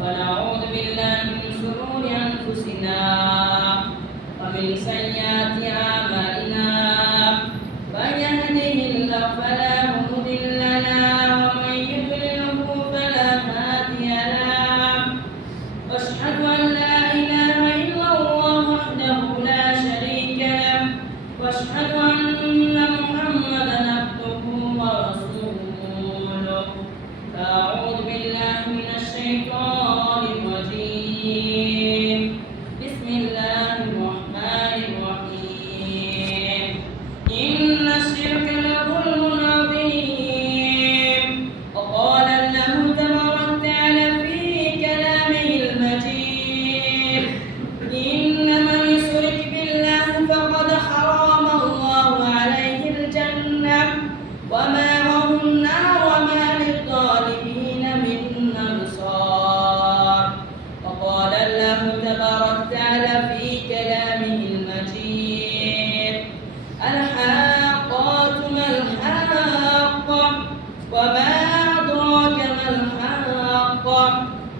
ونعوذ بالله من شرور أنفسنا ومن سيئات أعمالنا من يهده الله فلا مضل له ومن يضلله فلا هادي له وأشهد أن لا إله إلا الله وحده لا شريك له وأشهد أن محمدا عبده ورسوله أعوذ بالله من الشيطان الرجيم بسم الله الرحمن الرحيم إن الشرك لظلم عظيم وقال الله تبارك وتعالى في كلامه المجيد إن من يشرك بالله فقد حرم الله عليه الجنة ومأواه النار وما للظالمين من أنصار وقال الله تبارك وتعالى في كلامه المجيد الحاقة ما الحاقة وما أدراك ما الحاقة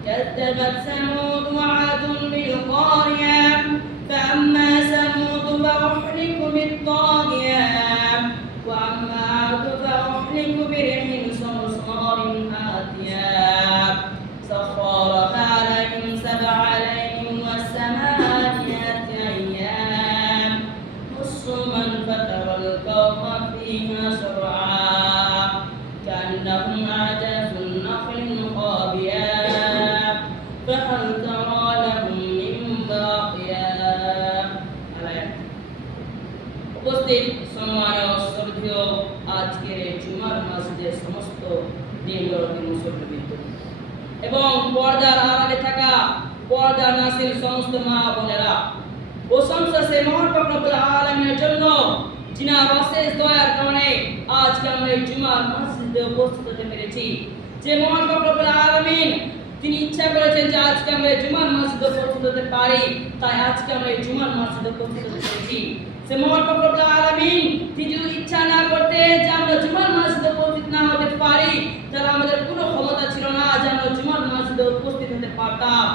كذبت ثمود وعاد بالقارعة فأما ثمود فأهلكوا بالطاغية وأما عاد فأهلكوا بريح صرصار آتية سخرها عليهم 7 ليال و8 أيام حسوما فترى القوم فيها سرعا كأنهم أعجاز نخل خاوية فهل ترى لهم من باقية উপস্থিত সম্মানীয় শ্রদ্ধেয় আজকের এই জুমার মসজিদের সমস্ত দিনদরদি মুসল্লিবৃন্দ এবং পর্দার আড়ালে থাকা পর্দা নাসিল সমস্ত মা বোনেরা প্রশংসা সে মহান রব্বুল আলামিনের জন্য যিনার অশেষ দয়ার কারণে আজকে আমরা এই জুমার মসজিদে উপস্থিত হতে পেরেছি। যে মহান রব্বুল আলামিন তিনি ইচ্ছা করেছেন যে আজকে আমরা এই জুমার মসজিদে উপস্থিত হতে পারি, তাই আজকে আমরা এই জুমার মসজিদে উপস্থিত হতে পেরেছি। সে মহান রব্বুল আলামিন তিনি যদি ইচ্ছা না করতে যে আমরা জুমার মসজিদে উপস্থিত না হতে পারি, তাহলে আমাদের কোনো ক্ষমতা ছিল না যে আমরা জুমার মসজিদে উপস্থিত হতে পারতাম।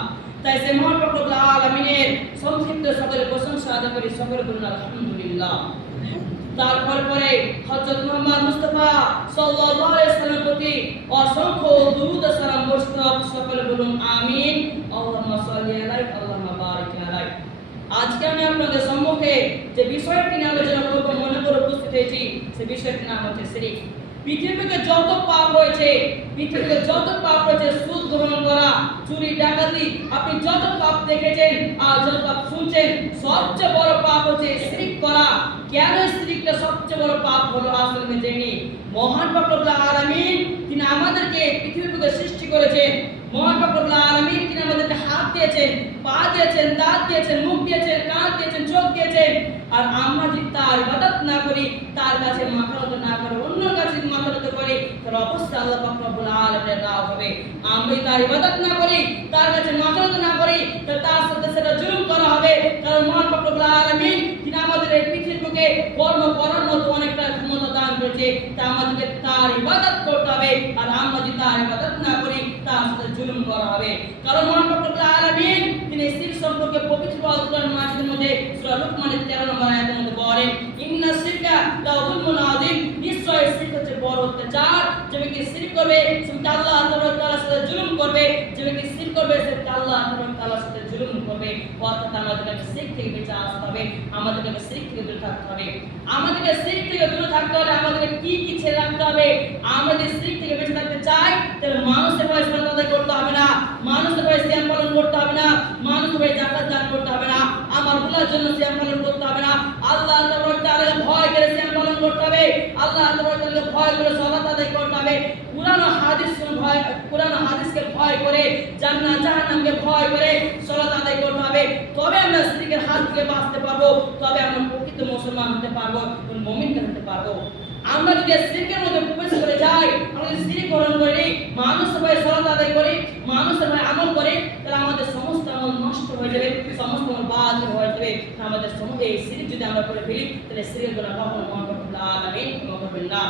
তাই সে মহান রব্বুল আলামিনের সংক্ষিপ্ত সকলের প্রশংসা আদায় করি, সকলে বলুন আলহামদুলিল্লাহ। তারপর পরে হযরত মুহাম্মদ মুস্তাফা সাল্লাল্লাহু আলাইহি ওয়াসাল্লামের প্রতি অসংখ্য দুরূদ ও সালাম বর্ষিত হোক, সকলে বলুন আমিন। আল্লাহুম্মা সাল্লি আলাইহি আল্লাহুম্মা বারিক আলাইহি। আজকে আমি আপনাদের সম্মুখে যে বিষয়টি নিয়ে আলোচনা করব মনে করে উপস্থিত হয়েছি, সে বিষয়টির নাম হচ্ছে শিরক। পৃথিবীতে যত পাপ রয়েছে, সুদ গ্রহণ করা, চুরি ডাকাতি, আপনি যত পাপ দেখেছেন আর যত কেন শিরকটা সবচেয়ে বড় পাপ হলো আসলে জেনে মহান রব্বুল আলামিন তিনি আমাদেরকে পৃথিবীর বুকে সৃষ্টি করেছেন। মহান রব্বুল আলামিন তিনি আমাদেরকে হাত দিয়েছেন, পা দিয়েছেন, দাঁত দিয়েছেন, মুখ দিয়েছেন, কান দিয়েছেন, চোখ দিয়েছেন। আর আমরা যদি তার ইবাদত না করি, তার কাছে মাথা নত না করে অন্য কাছে মাথা নত করি, তাহলে অবশ্যই আল্লাহ পাক রব্বুল আলামিনের রাগ হবে। আমরা তার ইবাদত না করি, তার কাছে মাথা নত না করি, তাহলে তার সাথে সেটা জুলুম করা হবে। কারণ মহান রব্বুল আলামিন তিনি আমাদের এই পৃথিবীর বুকে কর্ম করার মতো অনেকটা ক্ষমতা দান করেছে। তা আমাদেরকে তার ইবাদত করতে হবে। আর আমরা যদি তার ইবাদত না করি, তার সাথে জুলুম করা হবে। কারণ মহান রব্বুল আলামিন তিনি শিরক সম্পর্কে পবিত্র আল কোরআন মাজিদের মধ্যে সূরা লুকমানের 13 নম্বর আয়াতের মধ্যে বলেন, ইন্না শিরকা লাযুলমুন আযীম, নিশ্চয় শিরক হচ্ছে বড় অত্যাচার। যে ব্যক্তি শিরক করবে সে আল্লাহ তাআলার সাথে জুলুম করবে। যে ব্যক্তি শিরক করবে সে আল্লাহ তাআলার সাথে জুলুম করবে। অর্থাৎ আমাদেরকে শিরক থেকে বেঁচে আসতে হবে, আমাদেরকে শিরক থেকে দূরে থাকতে হবে। আমাদেরকে শিরক থেকে দূরে থাকতে হলে আমাদেরকে কি কি ছেড়ে রাখতে হবে? আমরা যদি শিরক থেকে বেঁচে থাকতে চাই, তাহলে মানুষের ভয়ে সালাত আদায় করতে হবে না, মানুষের ভয়ে সিয়াম পালন করতে হবে না, মানুষের ভয়ে যাকাত দান করতে হবে না, আমার আল্লাহর জন্য সিয়াম পালন করতে হবে না, আল্লাহ তাআলাকে ভয় করে সিয়াম পালন করতে হবে, আল্লাহ তাআলাকে ভয় করে সালাত আদায় করতে হবে। কুরআন হাদিসকে ভয় করে, জান্নাত জাহান্নামকে ভয় করে সালাত আদায় করতে হবে। তবে আমরা শিরকের হাত থেকে বাঁচতে পারবো, তবে আমরা প্রকৃত মুসলমান হতে পারবো, মুমিন হতে পারবো। আমরা যদি শিরকের মধ্যে প্রবেশ করে যাই, আমরা যদি শিরক গ্রহণ করি, মানুষের ভয়ে সালাত আদায় করি, মানুষের ভয়ে আমল করি, তাহলে আমাদের সমস্ত আমল নষ্ট হয়ে যাবে, সমস্ত আমল বাতিল হয়ে যাবে। আমাদের এই শিরক যদি আমরা করে ফেলি, তাহলে শিরকের গুনাহ কখনো মহান রব্বুল আলামিন ক্ষমা করবেন না।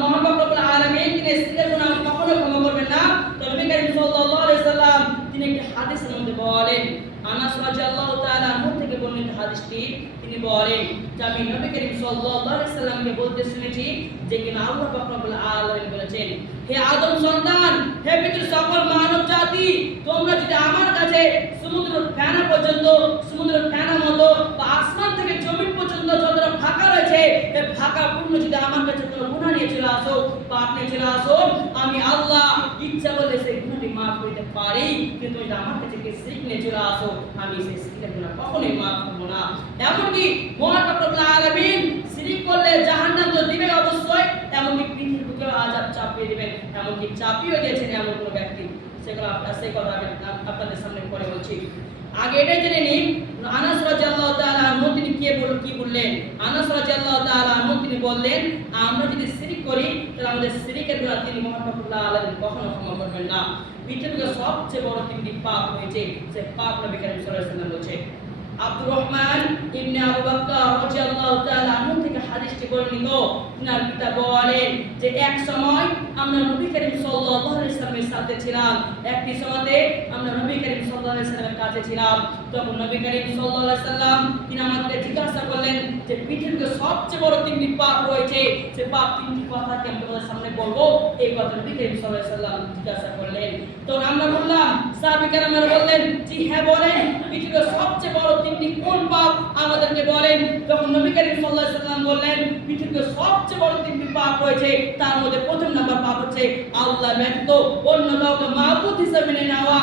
মহান রব্বুল আলামিন তিনি শিরকের গুনাহ কখনো ক্ষমা করবেন না। তো নবী করিম সাল্লাল্লাহু আলাইহি সাল্লাম তিনি একটি হাদিসের মধ্যে বলেন, আনাস রাদিয়াল্লাহু তাআলা আনহু থেকে বর্ণিত হাদিসটি তিনি বলেন যে আমি নবী করিম সাল্লাল্লাহু আলাইহি সাল্লামকে বলতে শুনেছি যে কিনা আল্লাহ পাক রব্বুল আলামিন বলেছেন, হে আদম সন্তান, হে পৃথিবীর সকল মানব জাতি, তোমরা যদি আমার কাছে সমুদ্রের ফেনা পর্যন্ত, সমুদ্রের ফেনা মতো বা আসমান থেকে জমিন পর্যন্ত যতটা ফাঁকা রয়েছে, এই ফাঁকা পূর্ণ যদি আমার কাছে কোনো গুনাহ নিয়ে চলে আসো, পাপ নিয়ে চলে আসো, আমি আল্লাহ ইচ্ছা করলে সেই গুনাহটি মাফ করতে পারি। কিন্তু যদি আমার কাছে শিরক নিয়ে চলে আসো, আমি সেই শিরকের গুনাহ কখনোই মাফ করব না। এমনকি মহান রব্বুল আলামিন শিরক করলে জাহান্নাম তো দিবে অবশ্যই, এমনকি পৃথিবীর বুকে আযাব চাপিয়ে দিবেন, এমনকি চাপিয়ে দিয়েছেন এমন কোনো ব্যক্তি। সেগুলো আপনাদের সামনে পড়ে বলছি। আগে এটা জেনে নিন, আনাস রাদিয়াল্লাহু তাআলা আনহু তিনি কি বললেন? আনাস রাদিয়াল্লাহু তাআলা আনহু তিনি বললেন, আমরা যদি শিরক করি, তাহলে আমাদের শিরকের গুনাহ তিনি মহান রব্বুল আলামিন কখনো ক্ষমা করবেন না। পৃথিবীতে সবচেয়ে বড় তিনটি পাপ হয়েছে, সে পাপ নবী করিম সাল্লাল্লাহু আলাইহি ওয়াসাল্লাম বলেছে। আব্দুর রহমান ইবনে আবু বকর রাদিয়াল্লাহু তাআলা আনহু থেকে হাদিসটি বর্ণিত, তার পিতা বলেন যে এক সময় আমরা নবী করিম সাল্লাল্লাহু আলাইহি ওয়াসাল্লামের সাথে ছিলাম, একটি সময়তে আমরা নবী করিম সাল্লাল্লাহু আলাইহি ওয়াসাল্লামের কাছে ছিলাম। তখন নবী করিম সাল্লাল্লাহু আলাইহি ওয়াসাল্লাম তিনি আমাদেরকে জিজ্ঞাসা করলেন যে পৃথিবীতে সবচেয়ে বড় তিনটি পাপ রয়েছে, সে পাপ তিনটি কথা কি আমি তোমাদের সামনে বলবো? এই কথা নবী করিম সাল্লাল্লাহু আলাইহি ওয়াসাল্লাম জিজ্ঞাসা করলেন। তো আমরা বললাম, সাহাবী কেরামরা বললেন, জি হ্যাঁ বলেন, পৃথিবীতে সবচেয়ে বড় তিনটি কোন পাপ আমাদেরকে বলেন। তখন নবী করিম সাল্লাল্লাহু আলাইহি ওয়াসাল্লাম বললেন, পৃথিবীতে সবচেয়ে বড় তিনটি পাপ রয়েছে, তার মধ্যে প্রথম নাম্বার পাপ হচ্ছে আল্লাহ ব্যতীত অন্য কাউকে মাবুদ হিসেবে মেনে নেওয়া,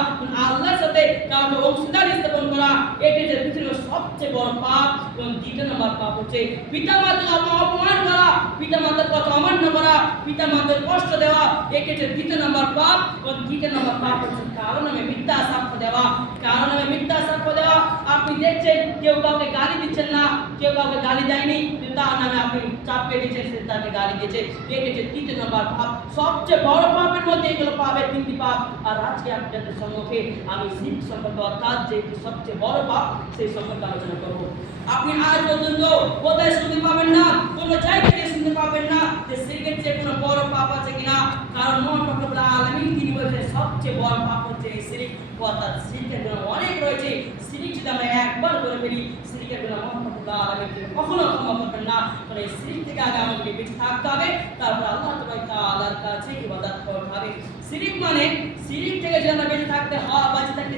আল্লাহর সাথে কাউকে অংশীদার স্থাপন করা, এটি যে পৃথিবীর সবচেয়ে বড় পাপ। এবং দ্বিতীয় নাম্বার পাপ হচ্ছে পিতামাতার অপমান করা, পিতামাতার কথা অমান্য করা, পিতামাতার কষ্ট দেওয়া, এটি যে দ্বিতীয় নাম্বার পাপ। এবং তৃতীয় নাম্বার পাপ হচ্ছে কারো নামে মিথ্যা সাক্ষ্য দেওয়া, কারো নামে মিথ্যা সাক্ষ্য দেওয়া। আপনি দেখছেন কেউ কাউকে গালি দিচ্ছেন না, কেউ কাউকে গালি দেয়নি, তার নামে আপনি চাপিয়ে দিচ্ছেন, সে তাকে গালি দিয়েছে, এটি যে তৃতীয় নাম্বার পাপ। সবচেয়ে বড় পাপের মধ্যে এগুলো পাপের তিনটি পাপ। আর আজকে আপনাদের সম্মুখে আমি শিরক সম্পর্কে, অর্থাৎ যে সবচেয়ে বড় পাপ, সেই সম্পর্কে আলোচনা করব। আপনি আজ পর্যন্ত কোথায় শুনতে পাবেন না, কোনো জায়গায় শুনতে পাবেন না যে শিরকের চেয়ে কোনো বড় পাপ আছে কিনা। কারণ মহান রব্বুল আলামিন তিনি বলেছেন সবচেয়ে বড় পাপ হচ্ছে এই শিরক। অর্থাৎ শিরকের গুনাহ অনেক রয়েছে। শিরক যদি আমরা একবার করে ফেলি, শিরকের গুনাহ মহান রব্বুল আলামিন কখনো ক্ষমা করবেন না। কারণ এই শিরক থেকে আগে আমাদেরকে বেঁচে থাকতে হবে, তারপর আল্লাহ তাআলার কাছে ইবাদত করতে হবে। শিরক মানে, শিরক থেকে যদি আমরা বেঁচে থাকতে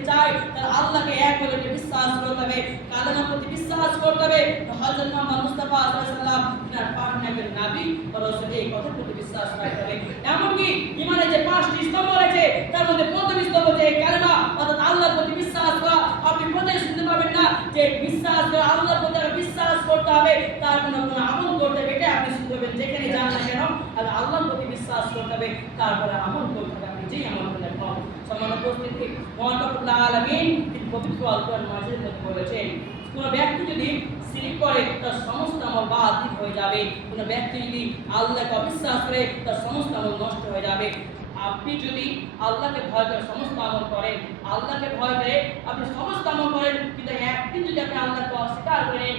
চাই, তাহলে আল্লাহকে এক বলে বিশ্বাস করতে হবে। আদমের প্রতি বিশ্বাস করতে হবে, হযরত মুহাম্মদ মুস্তাফা সাল্লাল্লাহু আলাইহি ওয়াসাল্লাম তার পাঠানবেন নবী ও রাসূল এই কথার প্রতি বিশ্বাস রাখতে হবে। এমনকি ঈমানের যে 5টি স্তম্ভ রয়েছে তার মধ্যে প্রথম স্তম্ভ যে কালেমা অর্থাৎ আল্লাহর প্রতি বিশ্বাস করা। আপনি কোথায় শুনতে পাবেন না যে বিশ্বাস করে আল্লাহর প্রতি বিশ্বাস করতে হবে, তার কোনো আমল করতে হবে, এটা আপনি শুনতে পাবেন যেখানে যান না কেন আর আল্লাহর প্রতি বিশ্বাস করতে হবে, তারপরে আমল করতে হবে। আপনি যেই আমল করেন সম্মানিত উপস্থিতি, মহান রব্বুল আলামিন তিনি পবিত্র আল কোরআন মাজিদের মধ্যে বলেছেন কোন ব্যক্তি যদি শিরক করে তার সমস্ত আমল বাতিল হয়ে যাবে, কোন ব্যক্তি যদি আল্লাহকে অবিশ্বাস করে তার সমস্ত আমল নষ্ট হয়ে যাবে। আপনি যদি আল্লাহকে ভয় করে সমস্ত আমল করেন, আল্লাহকে ভয় করে আপনি সমস্ত আমল করেন, কিন্তু একদিন যদি আপনি আল্লাহকে অস্বীকার করেন,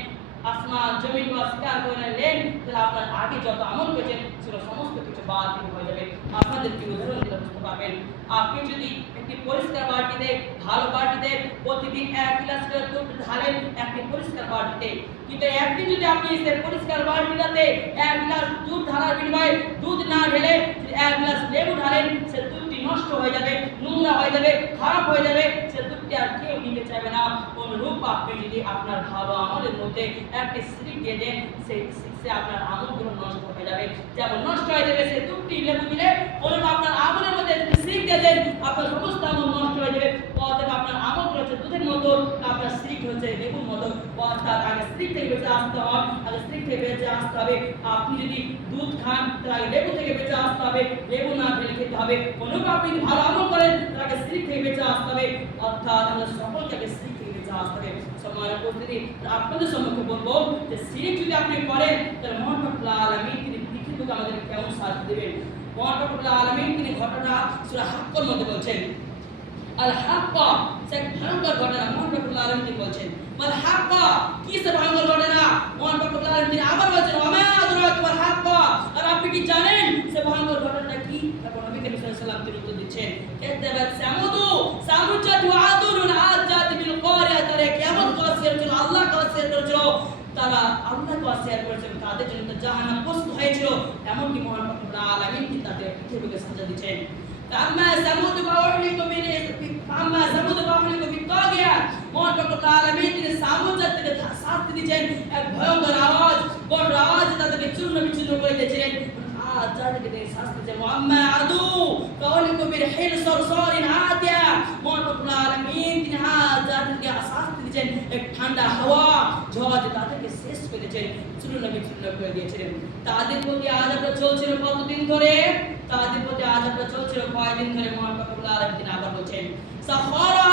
আসমান জমিন অস্বীকার করে নেন, তাহলে আপনার আগে যত আমল করেছেন সেগুলো সমস্ত কিছু বাতিল হয়ে যাবে। আপনাদের কি উদাহরণ দিলে বুঝতে পারবেন। আপনি যদি একটি পরিষ্কার বালতিতে ভালো বালতিতে প্রতিদিন 1 গ্লাস করে দুধ ঢালেন একটি পরিষ্কার বালতিতে, কিন্তু একদিন যদি আপনি সেই পরিষ্কার বালতিটাতে 1 গ্লাস দুধ ঢালার বিনিময়ে দুধ না ঢেলে 1 গ্লাস লেবু ঢালেন, সে দুধটি নষ্ট হয়ে যাবে, নোংরা হয়ে যাবে, খারাপ হয়ে যাবে, সে দুধটি আর কেউ নিতে চাইবে না। অনুরূপ আপনি যদি আপনার ভালো আমলের মধ্যে একটি শিরক দিয়ে দেন, সেই শিরকে আপনার আমলগুলো নষ্ট হয়ে যাবে। যেমন নষ্ট হয়ে যাবে সেই দুধটি লেবু দিলে, অনুরূপ আপনার আমলের মধ্যে শিরক দিয়ে দেন আপনার সমস্ত আমল নষ্ট হয়ে যাবে। অতএব আপনার আমলগুলো হচ্ছে দুধের মতো, আপনার শিরক হচ্ছে লেবুর মতো। অর্থাৎ আগে শিরক থেকে বেঁচে আসতে হবে, আগে শিরক থেকে বেঁচে আসতে হবে। আপনি যদি দুধ খান তাহলে আগে লেবু থেকে বেঁচে আসতে হবে, লেবু না খেলে খেতে হবে। অনুরূপ আপনি যদি ভালো আমল করেন তাহলে আগে শিরক থেকে বেঁচে আসতে হবে, অর্থাৎ আমরা সকলকে শিরক থেকে বেঁচে আসতে হবে। সম্মানিত উপস্থিতি, আপনাদের সম্মুখে বলবো যে শিরক যদি আপনি করেন তাহলে মহান রব্বুল আলামিন তিনি পৃথিবীতে আমাদের কেমন শাস্তি দেবেন। মহান রব্বুল আলামিন তিনি ঘটনা সূরা হাক্কর মধ্যে বলছেন, আল হাক্কা সে ভয়ঙ্কর ঘটনা। মহান রব্বুল আলামিন তিনি বলছেন আল হাক্কা কি সে ভয়ঙ্কর ঘটনা। মহান রব্বুল আলামিন তিনি আবার বলছেন ওমা আদরাকা মাল হাক্কা, আর আপনি কি জানেন সে ভয়ঙ্কর ঘটনাটা কি? তারপর নবী করিম সাল্লাল্লাহু আলাইহি ওয়াসাল্লাম তিনি উত্তর দিচ্ছেন কাযাবাত সামুদ জাতি ওয়া আদুন আদ জাতি বিল কারিয়া, তারা কিয়ামত কাসির ছিল, আল্লাহ কাসির করেছিল, তারা আল্লাহকে অস্বীকার করেছিল, তাদের জন্য জাহান্নাম প্রস্তুত হয়েছিল। এমনকি মহান রব্বুল আলামিন কি তাদের পৃথিবীকে সাজা দিচ্ছেন। আম্মা সামুদ ফাউহলিকু বিত্তাগিয়া, মহান রব্বুল আলামিন তিনি সামুদ জাতিকে শাস্তি দিচ্ছেন এক ভয়ঙ্কর আওয়াজ, বড় আওয়াজ তাদেরকে চূর্ণ বিচূর্ণ করে দিয়েছিলেন। যাদেরকে তিনি শাস্তি দিয়েছেন আম্মা আদু ফাউহলিকু বিরহিল সরসরিন আতিয়া, মহান রব্বুল আলামিন তিনি যাদেরকে শাস্তি দিয়েছেন এক ঠান্ডা হাওয়া ঝড় তাদেরকে শেষ করে দিয়েছেন, চূর্ণ বিচূর্ণ করে দিয়েছিলেন। তাদের প্রতি আযাবটা চলছিল কতদিন ধরে? তাদের প্রতি আযাবটা চলছিল কয়েকদিন ধরে। মহান রব্বুল আলামিন তিনি আবার বলছেন সাখারা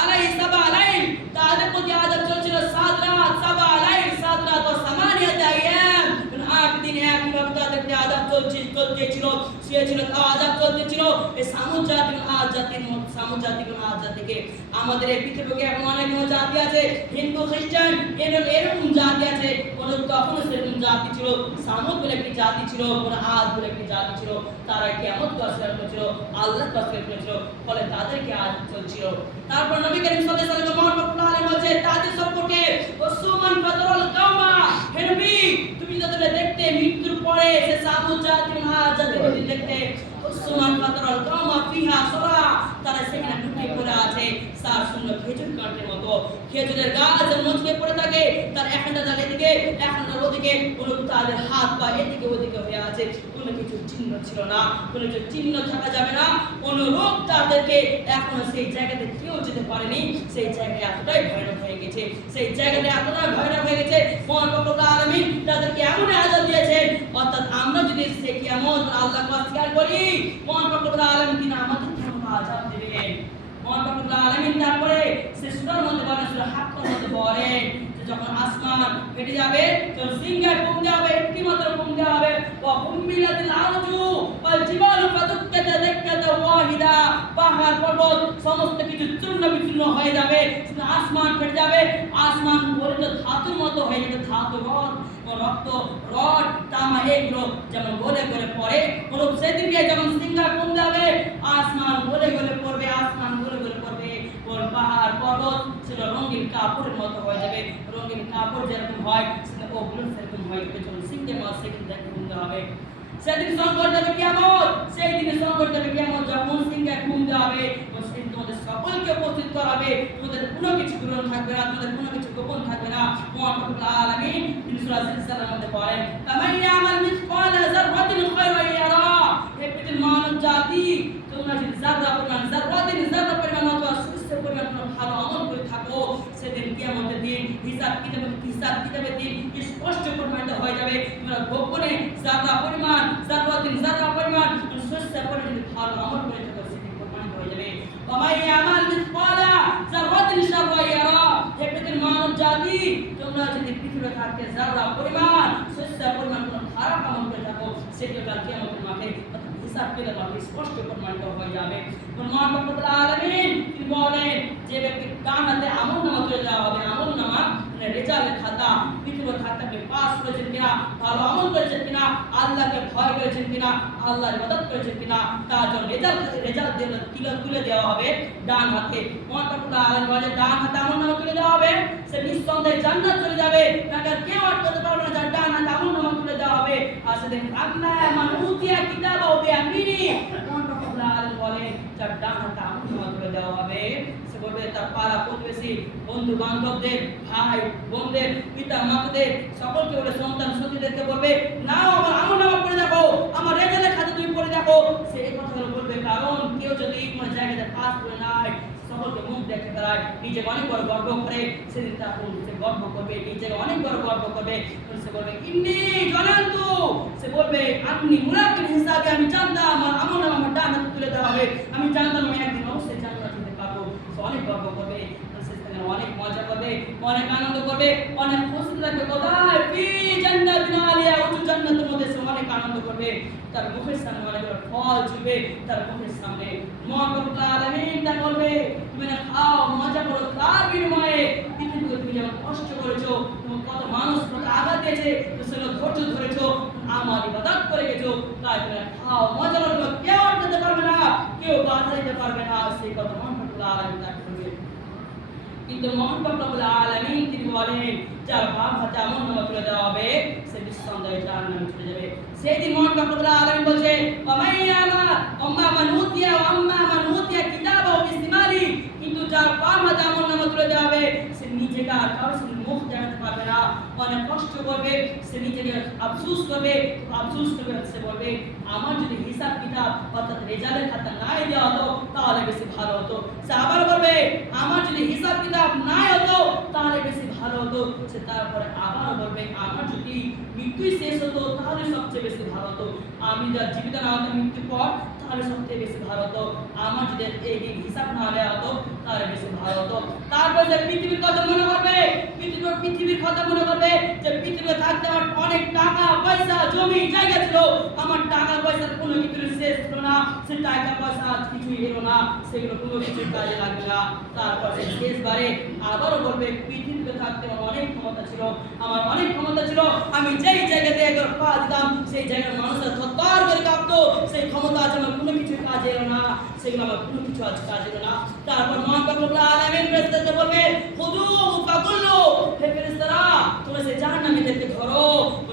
আলাইহি সাবা লাইল, তাদের প্রতি আযাব চলছিল 7 রাত 7 লাইল 7 রাত ও 8 আইয়াম, 8 দিন একইভাবে তাদের প্রতি আযাব চলতেছিল, ছিল আযাব চলতেছিল। এই সামুদ জাতিকে আমাদের এই পৃথিবীতে এখন অনেক জাতি আছে, হিন্দু খ্রিস্টান এরকম জাতি আছে। কোন তখন সেরকম জাতি ছিল, সামুদ বলে একটি জাতি ছিল, কোন আদ বলে একটি জাতি ছিল। তারা কিয়ামতকে অস্বীকার করেছিল, আল্লাহকে অস্বীকার করেছিল, ফলে তাদেরকে আজ চলছিল। তারপর নবী করিম সাল্লাল্লাহু আলাইহি ওয়াসাল্লাম বলছে তাদের সম্পর্কে ওসমান ফাদরুল কাওমা, হে নবী তুমি যদি দেখতে মৃত্যুর পরে সে সামুদ জাতি আদ জাতিকে দেখতে ওসমান ফাদরুল কাওমা ফিহা সরা, তারা সেখানে ঢুকে পড়ে আছে সার সুন্দর খেজুর কাঠের মতো, খেজুরের গাছ মজকে পড়ে থাকে, তার একটা ডাল এদিকে একটা ডাল ওদিকে, কোনো তাদের হাত পা এদিকে ওদিকে হয়ে আছে, কোনো কিছু চিহ্ন ছিল না, কোনো কিছু চিহ্ন থাকা যাবে না। অনুরূপ তাদেরকে এখনো সেই জায়গাতে কেউ যেতে পারেনি, সেই জায়গায় এতটাই ভয়ানক হয়ে গেছে, সেই জায়গাটা এতটাই ভয়ানক হয়ে গেছে। মহান রব্বুল আলামিন তাদেরকে এমন আযাব দিয়েছে, অর্থাৎ আমরা যদি সে কিয়ামত আল্লাহকে অস্বীকার করি, মহান রব্বুল আলামিন তিনি আমাদের কেমন আযাব দেবেন। মহান রব্বুল আলামিন তারপরে সে সূরার মধ্যে বলেন, সূরা হাক্কার মধ্যে বলেন যে যখন আসমান ফেটে যাবে তখন সিংহায় ফুঁক দেওয়া হবে, একটি মাত্র ফুঁক দেওয়া হবে, ওয়া হুমিলাতিল আরজু ওয়াল জিবালু ফাদুক্কাতা দাক্কাতা ওয়াহিদা, পাহাড় পর্বত সমস্ত কিছু চূর্ণ বিচূর্ণ হয়ে যাবে, আসমান ফেটে যাবে, আসমান গলিত ধাতুর মতো হয়ে যাবে, ধাতু রক্ত রড তামা এগুলো যেমন গলে গলে পড়ে, অনুরূপ সেদিনকে যখন সিংহায় ফুঁক দেওয়া হবে আসমান গলে গলে পড়বে, আসমান গলে গলে পড়বে, ওর পাহাড় পর্বত সেটা রঙিন কাপড়ের মতো হয়ে যাবে, রঙিন কাপড় যেরকম হয় সেটা ওগুলো সেরকম হয়ে যাবে। যখন সিংহের মাছ সেদিন দেখতে হবে, সেদিন সংকট যাবে কিয়ামত, সেই দিনে সংকট যাবে কিয়ামত, যখন সিংহে ঘুম দেওয়া হবে সেদিন তোমাদের সকলকে উপস্থিত করাবে, তোমাদের কোনো কিছু গ্রহণ থাকবে না, তোমাদের কোনো কিছু গোপন থাকবে না। মহান রব্বুল আলামিন তিনি সূরা জিলজিলার মধ্যে বলেন, কামান ইয়ামাল মিসকালা যাররাতিন খায়রান ইয়ারা। হে পৃথিবীর মানব জাতি, তোমরা যদি যারা পরিমাণ অথবা সুস্থ পরিমাণ কোনো ভালো আমল করে থাকো, সেদিন কিয়ামতের দিন হিসাব কিতাবের দিন স্পষ্ট প্রমাণিত হয়ে যাবে। তোমরা গোপনে যারা পরিমাণ সুস্থ পরিমাণ যদি ভালো আমল করে থাকো, সেদিন প্রমাণিত হয়ে যাবে। ওমাই আমাল মিসকালা যাররাতিন শাররান ইয়ারা। হে পৃথিবীর মানব জাতি, তোমরা যদি পৃথিবীতে থাকতে যারা পরিমাণ সুস্থ পরিমাণ কোনো খারাপ আমল করে থাকো, সেটি কাল কিয়ামতের মাঠে হিসাব কিতাবে স্পষ্ট প্রমাণিত হয়ে যাবে। মহান রব্বুল আলামিন তিনি বলেন, যে ব্যক্তি ডান হাতে আমলনামা তুলে দেওয়া হবে, আমলনামা মানে রেজাল্টের খাতা, পৃথিবীর খাতাকে পাস করেছেন কিনা, ভালো আমল করেছেন কিনা, আল্লাহকে ভয় করেছেন কিনা, আল্লাহর ইবাদত করেছেন কিনা, তার জন্য রেজাল্ট তুলে দেওয়া হবে ডান হাতে। মহান রব্বুল আলামিন বলেন, ডান হাতে আমলনামা তুলে দেওয়া হবে, সে নিঃসন্দেহে জান্নাত চলে যাবে, তাকে কেউ আটকাতে পারবে না। যার ডান হাতে আমলনামা তুলে দেওয়া হবে, আর সেদিন আম্মা মান উতিয়া কিতাবাহু বিয়ামিনি। মহান রব্বুল আলামিন বলেন, যার ডান হাতে আমলনামা তুলে দেওয়া হবে, সে বলবে তার পাড়া প্রতিবেশী, বন্ধু বান্ধবদের, ভাই বোনদের, পিতা মাতাদের সকলকে বলে, সন্তান সন্তানদেরকে বলবে, নাও আমার আমলনামা পড়ে দেখো, আমার রেজাল্টের খাতা তুমি পড়ে দেখো। সে এই কথাগুলো বলবে, কারণ কেউ যদি কোনো জায়গাতে পাস করে নেয়, সকলকে মুখ দেখে দাঁড়ায়, নিজেকে অনেক বড় গর্ব করে, সেদিন তার গর্ব করবে, নিজেকে অনেক বড় গর্ব করবে। সে বলবে, ইন্নী জানান্তু, সে বলবে, আপনি মুনাফিক হিসাবে আমি জানতাম আমার আমলনামা আমার ডান হাতে তুলে দেওয়া হবে, আমি জানতাম আমি একদিন অবশ্যই জান্নাত যেতে পারবো। সে অনেক গর্ব করবে, অনেক মজা করবে, অনেক আনন্দ করবে, অনেক খুশি লাগবে। কোথায়? ফি জান্নাতিন আলিয়া, উঁচু জান্নাতের মধ্যে সে অনেক আনন্দ করবে। তার মুখের সামনে অনেক ফল ঝুলবে, তার মুখের সামনে। মহান রব্বুল আলামিন তা বলবে, তুমি না খাও, মজা করো, তার বিনিময়ে পৃথিবীতে তুমি যেমন কষ্ট করেছো, তুমি কত মানুষ কত আঘাত দিয়েছে, সেগুলো ধৈর্য ধরেছো, আমার ইবাদত করে গেছো, তাই তুমি খাও, মজা করো, কেউ আটকাতে পারবে না, কেউ বাধা দিতে পারবে না। সেই কথা মহান রব্বুল আলামিন তা করবে। কিন্তু মহান রব্বুল আলামিন তিনি বলেন, যার বাম হাতে আমলনামা তুলে দেওয়া হবে, সে নিঃসন্দেহে জাহান্নামে চলে যাবে। সেই দিন মহান রব্বুল আলামিন বলছে, আম্মা মান উতিয়া কিতাবাহু বিশিমালি। কিন্তু যার বাম হাতে আমলনামা তুলে দেওয়া হবে, সে নিজেকে আর কারোর সামনে মুখ দেখাতে পারবে না, অনেক কষ্ট করবে, সে নিজেকে আফসোস করবে। সে বলবে, আমার যদি হিসাব কিতাব অর্থাৎ রেজাল্টের খাতা নাই দেওয়া হতো, তাহলে বেশি ভালো হতো। সে আবার বলবে, আমার যদি হিসাব কিতাব নাই হতো, তাহলে বেশি ভালো হতো। সে তারপরে আবার বলবে, আমার যদি মৃত্যুই শেষ হতো, তাহলে সবচেয়ে বেশি ভালো হতো। আমি যা জীবিত না হতো মৃত্যুর পর, তাহলে সবচেয়ে বেশি ভালো হতো। আমার যদি এই দিন হিসাব না দেওয়া হতো, তাহলে বেশি ভালো হতো। তারপর যে পৃথিবীর কথা মনে করবে, পৃথিবীর কথা মনে করবে, যে পৃথিবীতে থাকতে আমার অনেক টাকা পয়সা জমি জায়গা ছিল, আমার টাকা পয়সার কোনো কিছু শেষ ছিল না, সে টাকা পয়সা কিছুই এলো না, সেগুলো কোনো কিছু কাজে লাগবে না। তারপর শেষবারে আবারও বলবে, পৃথিবীতে থাকতে আমার অনেক ক্ষমতা ছিল, আমি যেই জায়গাতে একবার পা দিতাম, সেই জায়গার মানুষের থরথর করে কাঁপতো, সেই ক্ষমতা আছে আমার কোনো কিছু কাজে এলো না, সেগুলো আমার কোনো কিছু আজ কাজে এলো না। তারপর মহান রব্বুল আলামিন ফেরেশতাদেরকে বলবে, খুযুহু ফাকুল্লু, হে ফেরেশতারা, তোমরা সেই জাহান্নামীদেরকে ধরো,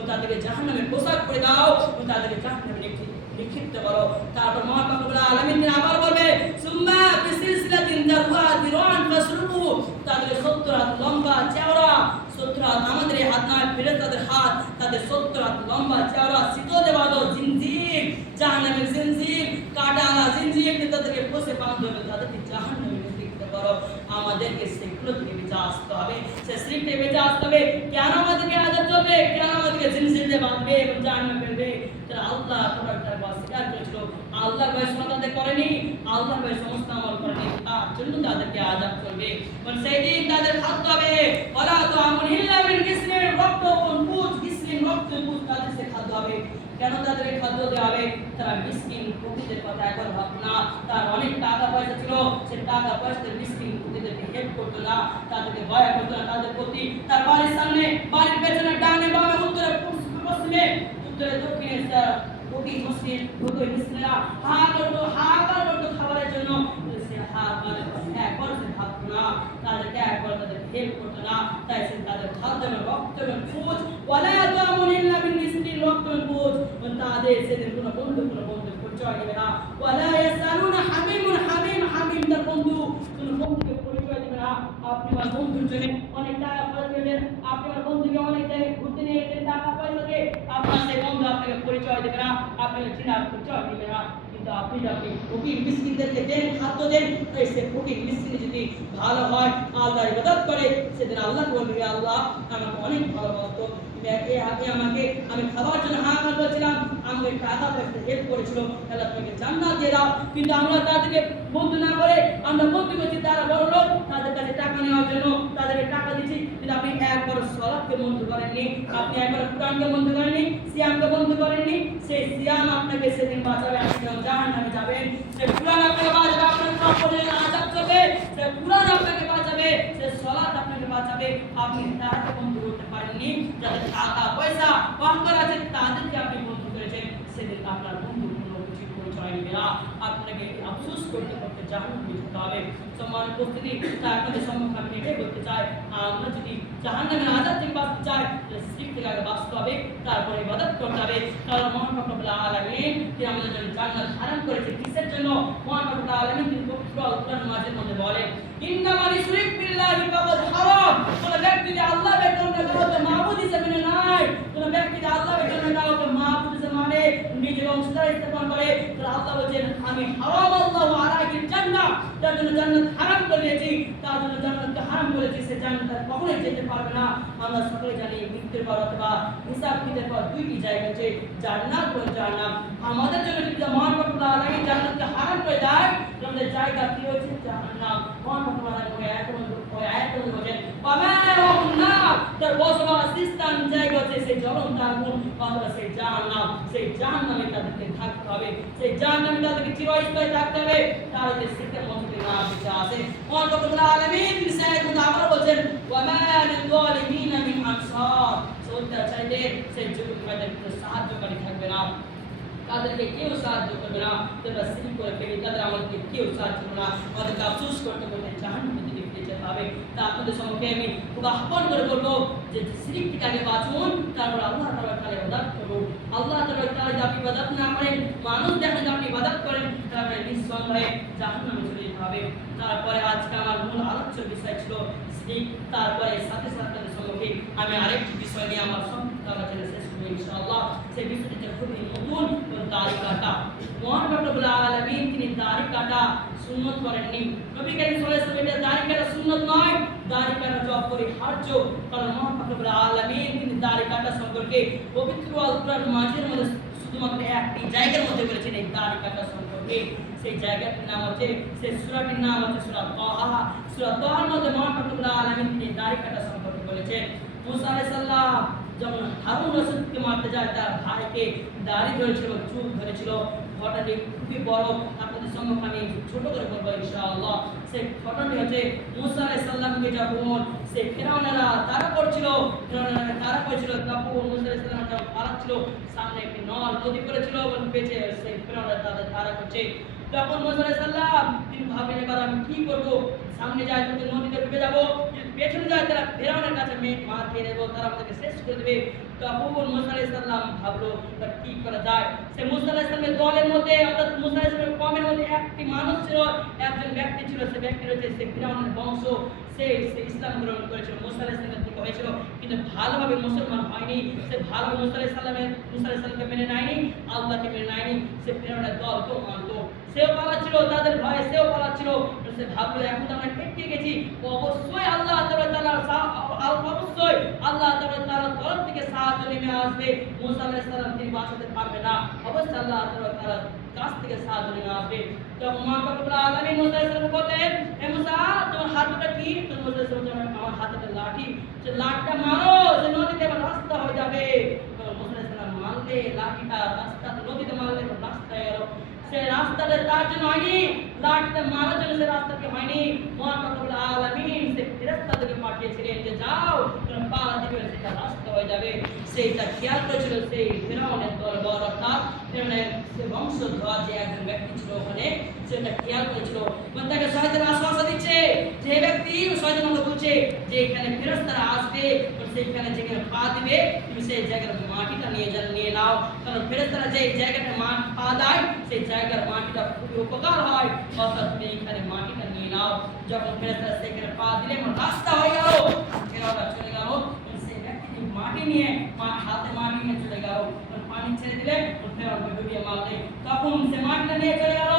তাদেরকে জাহান্নামের পোশাক পরে দাও, তাদেরকে জাহান্নামে নিক্ষিপ্ত করো। তারপর মহান রব্বুল আলামিন তিনি আবার বলবে, সুম্মা বিসিলসিলাতিন দারউহা দিরান ফাসলুকু, তাদের 70 হাত লম্বা চওড়া, 70 হাত আমাদের এই হাত নয়, ফেরেশতাদের হাত, তাদের 70 হাত লম্বা চওড়া সিতো দেওয়ালো জিনজির, জাহান্নামের জিনজির, কাঁটাওয়ালা জিনজির, তাদেরকে বসে বাঁধবে, তাদেরকে জাহান্নামে নিক্ষিপ্ত করো। আমাদেরকে সেগুলো থেকে বেঁচে আসতে হবে, সে শিরক থেকে বেঁচে আসতে হবে। কেন আমাদেরকে আযাব চলবে, কেন আমাদেরকে জিনজির দিয়ে বাঁধবে এবং জাহান্নামে ফেলবে? তারা আল্লাহ তাআলার ভয় স্বীকার করেছিল, আল্লাহর ভয় সমাদান করেনি, আল্লাহর ভয় সমস্ত আমল করেনি, তার জন্য তাদেরকে আযাব করবে। এবং সেই দিন তাদের খাদ্য হবে, ওয়ালা তুআমুন ইল্লা মিন গিসলিন, রক্ত পুঁজ, গিসলিন রক্ত পুঁজ, তাদের সে খাদ্য হবে। কেন তাদেরকে খাদ্য দেওয়া হবে? তারা মিসকিন ফকিরদের কথা একবার ভাবতো না, তার অনেক টাকা পয়সা ছিল, সে টাকা পয়সা মিসকিন ফকিরদেরকে হেল্প করতো না, তাদেরকে দয়া করতো না তাদের প্রতি। তার বাড়ির সামনে, বাড়ির পেছনে, ডানে বামে, উত্তরে পশ্চিমে, উত্তরে দক্ষিণে ফকির মসজিদ, ফকির মিসকিনরা হাহাকার করতো খাবারের জন্য। সে হাহাকার একবার সে ভাবতো না, তাদেরকে একবার তাদের হেল্প করতো না, তাই সে তাদের খাদ্য এবং রক্ত এবং পুঁজ, ওয়ালা তুআমুন ইল্লা মিন গিসলিন, রক্ত এবং পুঁজ, তাদের সেদিন কোনো বন্ধু পরিচয় নেবে না। ওয়ালা ইয়াসালুনা হামিমুন হামিম, হামিম তার বন্ধু, আপনি আমার বন্ধুকে অনেক জায়গায় ঘুরতে নিয়ে গেছেন টাকা পয়সা দিয়ে, আপনার সেই বন্ধু আপনাকে পরিচয় দেবে না, আপনাকে চিনা পরিচয় দিবে না। কিন্তু আপনি যদি ফকির মিসকিনদেরকে দেন, খাদ্য দেন, সে ফকির মিসকিন যদি ভালো হয়, আল্লাহর ইবাদত করে, সেদিন আল্লাহ বলবে আল্লাহ আমাকে অনেক ভালোবাসতো, আমি খাবার জন্য হাহাকার করছিলাম, আমাকে টাকা পয়সা হেল্প করেছিল, তাহলে আপনাকে জান্নাত দিয়ে দাও। কিন্তু আমরা তাদেরকে বন্ধু না করে আমরা বন্ধু করছি, তারা বড় লোক, তাদের কাছে টাকা নেওয়ার জন্য তাদেরকে টাকা দিচ্ছি। কিন্তু আপনি একবার সালাতকে বন্ধ করেননি, আপনি একবার কোরআনকে বন্ধ করেননি, সিয়ামকে বন্ধ করেননি। সেই সিয়াম আপনাকে সেদিন বাঁচাবে, আপনি জাহান্নামে যাবেন। সেই কোরআন আপনাকে বাঁচাবে, আপনার কবরে আযাব করবে। সেই কোরআন আপনাকে বাঁচাবে, সেই সালাত আপনাকে বাঁচাবে। আপনি তাকে বন্ধ করতে পারেননি, যাদের টাকা পয়সা অহংকার আছে তাদেরকে আপনি বন্ধ করেছেন। সেদিন আপনার বন্ধু কোনো কিছু পরিচয় নেবে না, আপনাকে আফসোস করতে করতে জাহান্নামে যেতে হবে। সম্মান উপস্থিতি, তা আপনাদের সম্মুখে আমি এটাই বলতে চাই, আমরা যদি জাহান্নামের আযাব থেকে বাঁচতে চাই, শিরক থেকে আগে বাঁচতে হবে, তারপরে ইবাদত করতে হবে। কারণ মহান রব্বুল আলামিন তিনি আমাদের জন্য জান্নাত হারাম করেছে কিসের জন্য? মহান রব্বুল আলামিন তিনি পবিত্র আল কোরআন মাজিদের মধ্যে বলেন, ইন্নামা ইশরিক বিল্লাহি ফাকাদ হারাম। কোন ব্যক্তি যদি আল্লাহ ব্যতীত কাউকে মাবুদ হিসেবে নাই, কোন ব্যক্তি যদি আল্লাহ ব্যতীত কাউকে মাবুদ হিসেবে মানে নিজের অংশীদার স্থাপন করে, তাহলে আল্লাহ বলেন আমি হারাম আল্লাহু আলাইহিল জান্নাহ, যার জন্য জান্নাত হারাম করেছি, তার জন্য জান্নাতকে হারাম করেছি, সে জান্নাতে কখনোই যেতে পারবে না। আমরা সকলে জানি মৃত্যুর পর অথবা হিসাব কিতাবের পর দুইটি জায়গা আছে, জান্নাত ও জাহান্নাম। আমাদের জন্য যদি মহান রব্বুল আলামিন জান্নাতকে হারাম করে দেয়, আমাদের জায়গা কি হচ্ছে? জাহান্নাম। মহান রব্বুল আলামিন ওই আয়াতে বলেন ওয়ামাহুম নার, তার বসবাস স্থান জায়গা হচ্ছে সেই জ্বলন্ত আগুন অথবা সেই জাহান্নাম। সেই জাহান্নামে তাদেরকে থাকতে হবে, সেই জাহান্নামে তাদেরকে চিরস্থায়ী থাকতে হবে। তার যে শিক্ষার মধ্যে না বেঁচে আছে, মহান রব্বুল আলামিন তিনি সেই আবার বলেন ওয়ামা লিযালিমিনা মিন আনসার, অত্যাচারীদের সেই জুলুমকারীদের সাহায্যকারী থাকবে না, তাদেরকে কেউ সাহায্য করবে না। যারা শিরক করে ফেলে তাদের আমাদেরকে কেউ সাহায্য করবে না, আমাদেরকে আফসোস করতে করতে জাহান্নামে দিকে ফিরে যেতে হবে। তা আপনাদের সম্মুখে আমি খুব আহ্বান করে বলবো যে শিরক থেকে আগে বাঁচুন, তারপর আল্লাহ তাআলার কাছে ইবাদত করুন। আল্লাহ তাআলার কাছে আপনি ইবাদত না করেন, মানুষ দেখেন আপনি ইবাদত করেন, তাহলে নিঃসন্দেহে জাহান্নামে চলে যেতে হবে। তারপরে আজকে আমার মূল আলোচ্য বিষয় ছিল শিরক, তারপরে সাথে সাথে সম্মুখে আমি আরেকটি বিষয় নিয়ে আমার সংক্ষিপ্ত আলোচনা শেষ করব ইনশাআল্লাহ। সেই বিষয়টি খুবই নতুন, দাড়ি কাটা। মহান রব্বুল আলামিন তিনি দাড়ি কাটা সুন্নত করেননি। নবী করিম সাল্লাল্লাহু আলাইহি ওয়াসাল্লাম দাড়ি কাটা সুন্নত নয়, দাড়ি কাটা অপরিহার্য। কারণ মহান রব্বুল আলামিন তিনি দাড়ি কাটা সম্পর্কে পবিত্র আল কোরআন মাজিদের মধ্যে শুধুমাত্র একটি জায়গার মধ্যে বলেছেন এই দাড়ি কাটা সম্পর্কে। সেই জায়গাটির নাম হচ্ছে, সেই সূরাটির নাম হচ্ছে সূরা তাহা। সূরা তাহার মধ্যে মহান রব্বুল আলামিন তিনি দাড়ি কাটা সম্পর্কে বলেছেন। মুসা আলাইহিস সালাম যখন হারুন রশিদকে মারতে যায়, তার ভাইকে দাড়ি ধরেছিল, চুল ধরেছিল। ঘটনাটি খুবই বড়, আপনাদের সম্মুখে আমি ছোট করে বলবো ইনশাআল্লাহ। সেই ঘটনাটি হচ্ছে মুসা আলাইহিস সালামকে যখন সেই ফিরাউনেরা তাড়া করছিল, তখন মুসা আলাইহিস সালাম যখন পালাচ্ছিল, সামনে একটি নদী পড়েছিল এবং পেছে সেই ফিরাউনেরা তাদের তাড়া করছে। তখন মুসা আলাইহিস সালাম তিনি ভাবলেন এবার আমি কি করব, সামনে যায় তো নদীতে ডুবে যাবো, যদি পেছনে যায় তারা ফেরাউনের কাছে মার খেয়ে নেবো, তারা আমাদেরকে শেষ করে দেবে। তখন মুসা আলাইহিস সালাম ভাবলো এবার কি করা যায়। সে মুসা আলাইহিস সালামের দলের মধ্যে অর্থাৎ মুসা আলাইহিস সালামের কওমের মধ্যে একটি মানুষ ছিল, একজন ব্যক্তি ছিল, সে ব্যক্তি হচ্ছে সে ফিরাউনের বংশ। সে ইসলাম গ্রহণ করেছিল, মুসা আলাইহিস সালামের দিকে হয়েছিল, কিন্তু ভালোভাবে মুসলমান হয়নি। সে ভালো মুসা আলাইহিস সালামকে মেনে নেয়নি, আল্লাহকে মেনে নেয়নি। সে ফিরাউনের দলকেও মানতো, সেও পালাচ্ছিল, তাদের ভয়ে সেও পালাচ্ছিল। সে ভাবলো এখন আমরা ঠেকে গেছি, অবশ্যই আল্লাহ তাআলার তরফ থেকে সাহায্য নেমে আসবে। মুসা আলাইহিস সালাম তিনি বাঁচাতে পারবে না, অবশ্যই আল্লাহ তাআলার কাছ থেকে সাহায্য নেমে আসবে। তখন মহান রব্বুল আলামিন মুসা আলাইহিস সালামকে বললেন, হে মুসা তোমার হাতটা কি? তো মুসা আলাইহিস সালাম বললেন আমার হাতে লাঠি, সে লাঠিটা মারো, সে নদীতে আবার রাস্তা হয়ে যাবে। তো মুসা আলাইহিস সালাম মারলে লাঠিটা রাস্তা নদীতে মারলে রাস্তা হয়ে গেল। সে রাস্তাটা তার জন্য হয়নি, লাঠিটা মারার জন্য সে রাস্তাটি হয়নি। মহান রব্বুল আলামিন সে ফেরেশতাদেরকে পাঠিয়েছিলেন যে যাও তোমরা পা দিবে, সেটা রাস্তা হয়ে যাবে। সেইটা খেয়াল করেছিল সেই ফিরাউনের দল বড়, অর্থাৎ ফিরাউনের সে বংশধর যে একজন ব্যক্তি ছিল ওখানে, সেটা খেয়াল করেছিল এবং তাকে শয়তান আশ্বাস দিচ্ছে, যে ব্যক্তি শয়তান আমাকে বলছে যে এখানে ফেরেশতারা আসবে, সেইখানে যেখানে পা দিবে তুমি সেই জায়গার মাটিটা নিয়ে নাও। কারণ ফেরেশতারা যে জায়গাটা পা দেয় সেই জায়গার মাটিটা খুবই উপকার হয়, অর্থাৎ তুমি এখানে মাটিটা নিয়ে নাও। যখন ফেরেশতারা সেখানে পা দিলে রাস্তা হয়ে গেল, ফেরাউনরা চলে গেল। নিয়ে চলে গেল।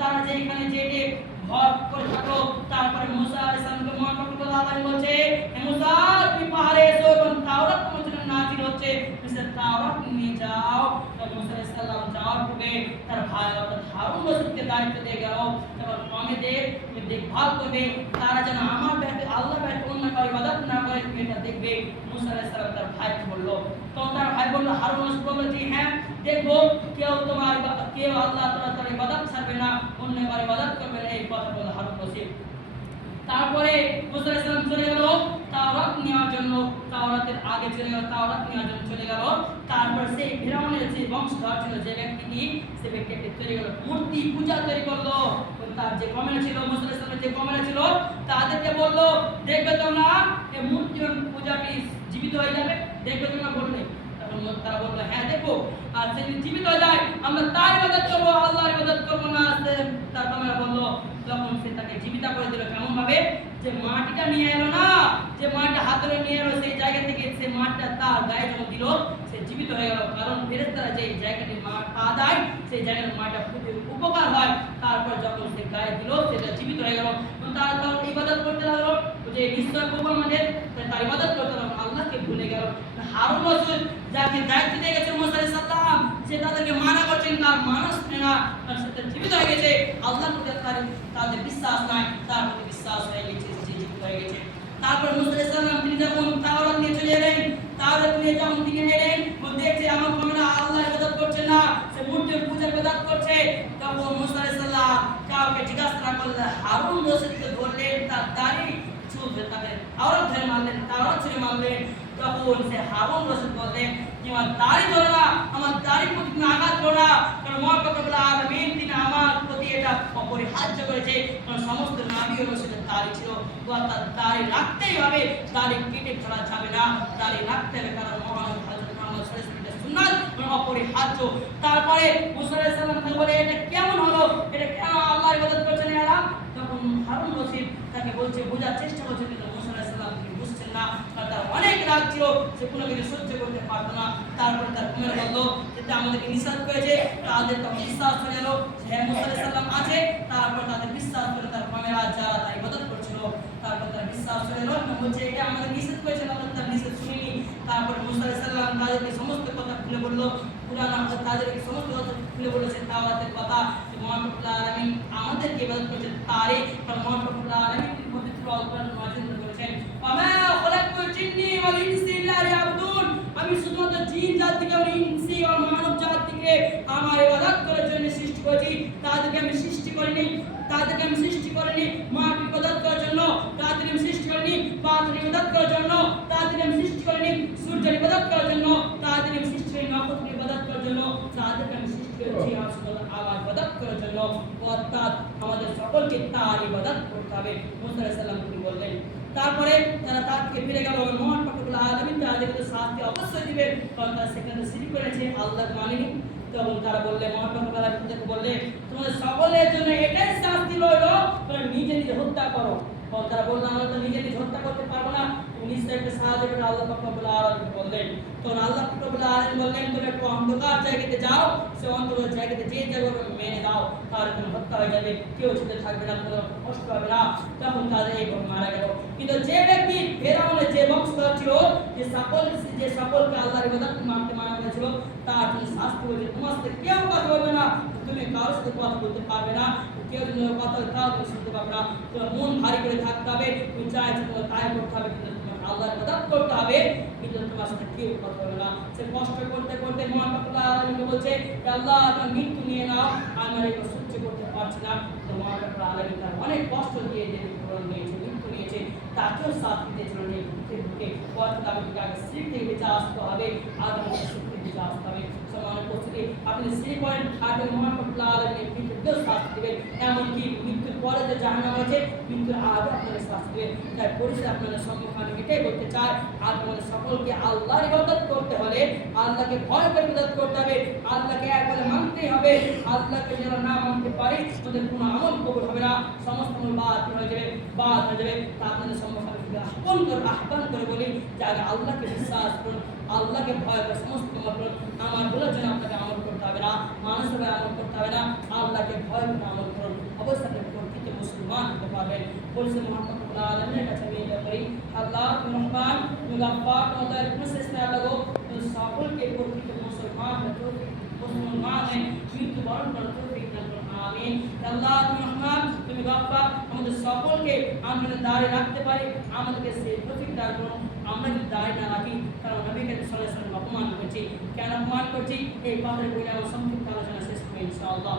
তারা যেখানে যেতে ভর করে থাকলো, তারপরে মুসা আলাইহিস সালামকে মহান রহমতুল্লাহ আলাইহি বলছে, হে মুসা তুমি পাহাড়ে এসো এবং তাওরাত তোমার জন্য নাযিল হচ্ছে, তুমি তাওরাত নিয়ে যাও। তখন মুসা আলাইহিস সালাম যাওয়ার পূর্বে তার ভাই অর্থাৎ হারুন রশিদকে দায়িত্ব দিয়ে গেল, এবং কওমেদের দেখভাল করবে, তারা যেন আমার ব্যাপারে আল্লাহ ব্যাপারে অন্য কারো ইবাদত না করে, তুমি এটা দেখবে। মুসা আলাইহিস সালাম তার ভাইকে বলল, তখন তার ভাই বলল, হারুন রশিদ বলল যে হ্যাঁ দেখবো, কেউ আল্লাহ তাআলার ইবাদত ছাড়বে না, অন্য কারো ইবাদত করবে না, এই কথা বলল হারুন রশিদ। তারপরে মুসা আলাইহিস সালাম চলে গেল তাওরাত নেওয়ার জন্য, তাওরাতের আগে চলে গেল, তাওরাত নেওয়ার জন্য চলে গেল। তারপর সেই ফিরআউনের যে বংশধর ছিল, যে ব্যক্তিটি, সে ব্যক্তিটি তৈরি গেল মূর্তি পূজা তৈরি করলো। তার যে কমেন্ট ছিল, মুসা আলাইহিস সালামের যে কমেন্ট ছিল, তাদেরকে বলল, দেখবে তোমরা এই মূর্তি পূজাটি জীবিত হয়ে যাবে, দেখবে তোমরা বললে। তখন তারা বললো হ্যাঁ দেখবো, আর যদি জীবিত হয়ে যায় আমরা তার ইবাদত করবো, আল্লাহর ইবাদত করবো না। তার কমেন্ট বললো, তখন সে তাকে জীবিত করে দিল। কেমন ভাবে? যে মাটিটা নিয়ে এলো না, যে মাটিটা হাতে নিয়ে এলো, সেই জায়গা থেকে সে মাটিটা তার গায়ে যখন দিল, সে জীবিত হয়ে গেল। কারণ ফেরেশতারা যে জায়গাটি মাটি পা দেয়, সেই জায়গার মাটিটা খুবই উপকার হয়। তারপর যখন সে গায়ে দিল, সেটা জীবিত হয়ে গেল। তারা তখন ইবাদত করতে লাগলো, যে নিশ্চয় প্রভু আমাদের, তার ইবাদত করতে লাগলো, আল্লাহকে ভুলে গেল। হারুন রশিদ যাকে দায়িত্ব দিয়ে গেছে মুসা আলাইহিস সালাম, সে তাদেরকে মানা করছেন, তার মানুষ না, তার সাথে জীবিত হয়ে গেছে। আল্লাহর প্রতি তাদের বিশ্বাস নাই, তার প্রতি বিশ্বাস হয়ে গেছে, সে জীবিত হয়ে গেছে। তারপর মুসা আলাইহিস সালাম তিনি যখন তাওরাত নিয়ে চলে এলেন, তাওরাত নিয়ে যখন তিনি এলেন, দেখছে আমার কওমেরা আল্লাহর ইবাদত করছে না, সে মূর্তির পূজার ইবাদত করছে। তখন মুসা আলাইহিস সালাম কাউকে জিজ্ঞাসা না করলে হারুন রশিদকে ধরলেন, তার দাড়ি চুলবে, তাকে তাওরাত ধরে মারলেন, তাওরাত ছেড়ে মারলেন। তখন সে হারুন রশিদ বললেন যে আমার দাড়ি ধরে না, আমার দাড়ির প্রতি তুমি আঘাত করো না, কারণ মহান রব্বুল আলামিন তিনি আমার প্রতি এটা অপরিহার্য করেছে। কারণ সমস্ত নবী ও রাসূলের দাড়ি ছিল, অর্থাৎ দাড়ি রাখতেই হবে, দাড়ি কেটে ফেলা যাবে না, দাড়ি রাখতে হবে, কারণ মহান হযরত মুহাম্মদ সাল্লাল্লাহু আলাইহি ওয়াসাল্লামের সুন্নাত অপরিহার্য। তারপরে মুসা আলাইহিস সালাম বলে, এটা কেমন হলো, এটা কেন আল্লাহর ইবাদত করছেন এরা? তখন হারুন রশিদ তাকে বলছে, বোঝার চেষ্টা করছে, কিন্তু মুসা আলাইহিস সালাম তিনি বুঝছেন না, কারণ তার অনেক রাগ ছিল, সে কোনো কিছু সহ্য করতে পারতো না। তারপরে তার কুমার বলল, যেটা আমাদেরকে নিষেধ করেছে, তাদের তখন বিশ্বাস করে এলো হ্যাঁ মুসা আলাইহিস সালাম আছে। তারপর তাদের বিশ্বাস করে তার কুমারেরা যারা তার ইবাদত করছিল, তারপর তার বিশ্বাস করে এলো, বলছে এটা আমাদের নিষেধ করেছে, আমরা তার নিষেধ শুনিনি। তারপর মুসা আলাইহিস সালাম তাদেরকে সমস্ত কথা খুলে বলল, কুরআন তাদেরকে সমস্ত কথা খুলে বলেছে, তাওরাতের কথা, যে মহান রব্বুল আলামিন আমাদেরকে ইবাদত করেছেন তারই, কারণ মহান রব্বুল আলামিন তিনি পবিত্র আল কোরআন নাযিল করেছেন, ওয়ামা খালাকতুল জিন্নি ওয়াল ইনসি ইল্লা লিয়াবুদুন, আমি শুধুমাত্র জিন জাতিকে এবং ইনসি ও মানব জাতিকে আমার ইবাদত করার জন্য সৃষ্টি করেছি, তাদেরকে আমি সৃষ্টি করিনি, তাদেরকে আমি সৃষ্টি করিনি মাটির ইবাদত করার জন্য, তাদেরকে আমি সৃষ্টি করিনি পাথরের ইবাদত করার জন্য, তাদেরকে আমি সৃষ্টি করিনি সূর্যের ইবাদত করার জন্য, তাদেরকে আমি সৃষ্টি করিনি নক্ষত্রের ইবাদত করার জন্য, তাদেরকে আমি সৃষ্টি করেছি আমার ইবাদত করার জন্য, অর্থাৎ আমাদের সকলকে তার ইবাদত করতে হবে। মুসা আলাইহিস সালাম তিনি বললেন। তারপরে তারা তার থেকে ফিরে গেল, মহান রব্বুল আলামিন তাদেরকে শাস্তি অবশ্যই দিবেন, কারণ তারা সেখানে শিরক করেছে, আল্লাহকে মানেনি। তখন তারা বললে, মহান রব্বুল আলামিন তাদেরকে বললে, তোমাদের সকলের জন্য এটাই শাস্তি রইল, তোমরা নিজে নিজে হত্যা করো। তখন তারা বলল, আমরা তো নিজে নিজে হত্যা করতে পারবো না, তুমি নিশ্চয়ই একটা সাহায্য করে আল্লাহ পাক রব্বুল আলামিন বললেন। তখন আল্লাহ পাক রব্বুল আলামিন বললেন, তুমি একটু অন্ধকার জায়গাতে যাও, সে অন্ধকার জায়গাতে যে যাবে মেরে দাও, তাহলে তুমি হত্যা হয়ে যাবে, কেউ ছুটে থাকবে না, কোনো কষ্ট হবে না। তখন তাদের এইভাবে মারা গেল। কিন্তু যে ব্যক্তি ফেরাউনের যে বংশধর ছিল, যে সকলকে আল্লাহর ইবাদত মানতে মানা করেছিল, তার জন্য শাস্তি হয়েছে, তোমার সাথে কেউ কথা বলবে না, তুমি কারোর সাথে কথা বলতে পারবে না, কেউ যদি কথা বলে তাও তুমি শুনতে পাবে না, তোমার মন ভারী করে থাকতে হবে, তুমি চাই তোমার তাই করতে হবে, কিন্তু তোমার আল্লাহর ইবাদত করতে হবে, কিন্তু তোমার সাথে কেউ কথা বলবে না। সে কষ্ট করতে করতে মহান রব্বুল আলামিন বলছে, আল্লাহ তুমি মৃত্যু নিয়ে নাও, আমি আর এটা সহ্য করতে পারছি না। তো মহান রব্বুল আলামিন তার অনেক কষ্ট দিয়ে নিয়েছে, মৃত্যু নিয়েছে, তাকেও শাস্তি দিয়েছিল, বুকে অর্থাৎ আমাকে আগে শিরক থেকে বেঁচে আসতে হবে, আগে আমাকে শিরক থেকে বেঁচে আসতে হবে। সমানের প্রস্তুতি আপনি শিরক করেন, আগে মহান রব্বুল আলামিন মৃত্যুকেও শাস্তি দেবেন, এমনকি মৃত্যুর পরে যে জাহান্নাম আছে, মৃত্যুর আগে আপনাদের শাস্তি দেবেন। তাই পরিশেষে আপনাদের সম্মুখে আমি এটাই বলতে চাই, আজ আমাদের সকলকে আল্লাহর ইবাদত করতে হলে আল্লাহকে ভয় করে ইবাদত করতে হবে, আল্লাহকে একবারে মানতেই হবে। আল্লাহকে যারা না মানতে পারে তাদের কোনো আমল কবুল হবে না, সমস্ত আমল বাদ হয়ে যাবে, তা আপনাদের সম্মুখে থেকে আহ্বান করে বলি যে আগে আল্লাহকে বিশ্বাস করুন, আল্লাহকে ভয় করে সমস্ত আমল করুন। আমার বলার জন্য আপনাকে আমল করতে হবে না, মানুষের আমল করতে হবে না, আল্লাহকে ভয় করে আমল করুন, অবশ্যই আপনি প্রকৃত মুসলমান হতে পারবেন। বলছে মোহাম্মদ রব্বুল আলামিনের কাছে আমি এটা করি, আল্লাহ তুমি রহমান, তুমি গাফফার, তোমাদের কোনো শেষ নেই আল্লাহ, তুমি সকলকে প্রকৃত মুসলমান মৃত্যুবরণ করার তৌফিক দান করুন, আমিন। আল্লাহ তুমি রহমান, তুমি গাফফার, আমাদের সকলকে আমরা দাঁড়িয়ে রাখতে পারি, আমাদেরকে সেই তৌফিক দান করুন। আমরা যদি দাঁড়িয়ে না রাখি, কারণ নবী করিম সাল্লাল্লাহু আলাইহি ওয়াসাল্লাম অপমান করছি। কেন অপমান করছি? এই কথার বলে আমার সংক্ষিপ্ত আলোচনা শেষ করব ইনশাআল্লাহ।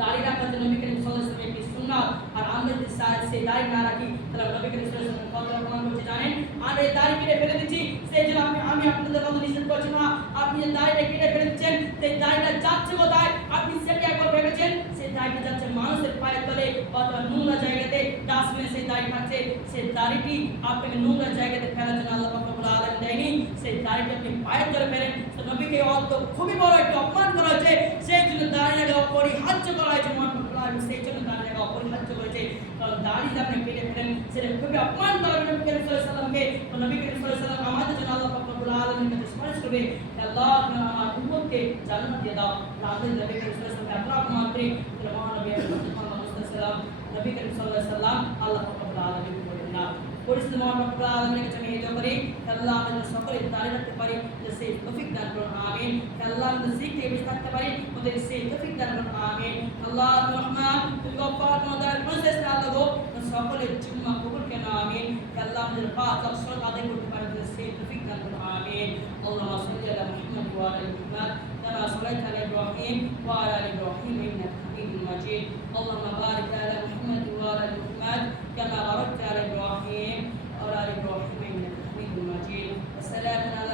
দাঁড়িয়ে রাখার জন্য নবী করিম সাল্লাল্লাহু আলাইহি ওয়াসাল্লাম একটি সুন্নাত, আর আমরা যদি সেই দাড়ি না রাখি তাহলে নবী করিম সাল্লাল্লাহু আলাইহি ওয়াসাল্লাম কত অপমান করছে জানেন? আর এই দাড়ি কেটে ফেলে দিচ্ছি, সেই জন্য আমি আপনাদের কথা নিষেধ করছি না। আপনি যে দাড়িটা কেটে ফেলে দিচ্ছেন, সেই দাড়িটা যাচ্ছে কোথায় আপনি সেটা একবার ভেবেছেন? সেই দাড়িটা যাচ্ছে মানুষের পায়ের তলে অথবা নোংরা জায়গাতে, ডাস্টবিনে সেই দাড়ি খাচ্ছে। সেই দাড়িটি আপনাকে নোংরা জায়গাতে ফেলার জন্য আল্লাহ পাক রব্বুল আলামিন দেয়নি, সেই দাড়িটা আপনি পায়ের তলে ফেলেন। তো নবীকে অত খুবই বড় একটা অপমান করা হয়েছে, সেই জন্য দাড়িটাকে অপরিহার্য করা হয়েছে। সেই জন্য দাড়িটাকে অপরিহার্য করেছে, কারণ দাড়ি আপনি কেটে ফেলেন সেটা খুবই অপমান করা হবে নবী করিম সাল্লাল্লাহু আলাইহি ওয়াসাল্লামকে। তো নবী করিম সাল্লাল্লাহু আলাইহি ওয়াসাল্লাম আমাদের জন্য আল্লাহ পাক রব্বুল আলামিনের কাছে সুপারিশ করবে, আল্লাহ তুমি আমার উম্মতকে জান্নাত দিয়ে দাও। আমাদের নবী করিম সাল্লাল্লাহু আলাইহি ওয়াসাল্লামকে এত অপমান করে মহানবী মুহাম্মদ সাল্লাল্লাহু নবী করিম সাল্লাল্লাহু আলাইহি ওয়াসাল্লাম আল্লাহ পাক রব্বুল আলামিন বলেন না। পরিস্থিতি মহান রব্বুল আলামিনের কাছে আমি এই দোয়া করি, আল্লাহ আমাদের সকলে দাঁড়িয়ে রাখতে পারি, সেই তৌফিক দান করুন, আমিন। আল্লাহ আমাদের জিকিরে বেঁচে থাকতে পারি, ওদের সেই তৌফিক দান করুন, আমিন। আল্লাহ তুমি রহমান, তুমি গফফার, তোমাদের প্রসেস না লাগো, সকলের জুম্মা কবুল কেন, আমিন। আল্লাহ আমাদের পাঁচ ওয়াক্ত সালাত আদায় করতে পারি, সেই তৌফিক দান করুন, আমিন। আল্লাহুম্মা সাল্লি আলা মুহাম্মাদ ওয়া আলা মুহাম্মাদ কামা সাল্লাইতা আলা ইব্রাহিম ওয়া আলা আলি ইব্রাহিম ইন্নাকা হামিদুম মাজিদ। আল্লাহুম্মা বারিক আলা মুহাম্মাদ ওয়া আলা আলি মুহাম্মাদ কামা বারাকতা আলা ইব্রাহিম ওয়া আলা আলি ইব্রাহিম ইন্নাকা হামিদুম মাজিদ। আসসালামু আলাইকুম।